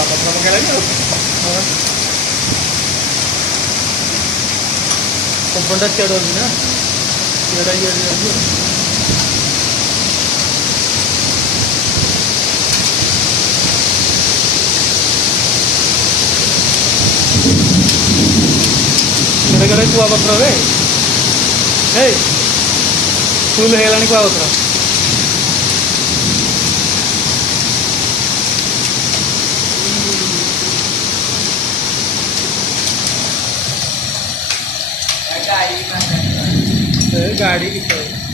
ପତ୍ର ପକେଇଲାଣି ଆଉ ପବନଟା ସିଆଡ଼େ ଅଛି ନା ସିଆଡ଼େ ଇଆଡ଼େ ଯାଉଛି କେଡ଼େ କେଡ଼େ କୁଆପତ୍ର ରେ ହେଇ ଫୁଲ ହେଇଗଲାଣି କୁଆପତ୍ର गाड़ी की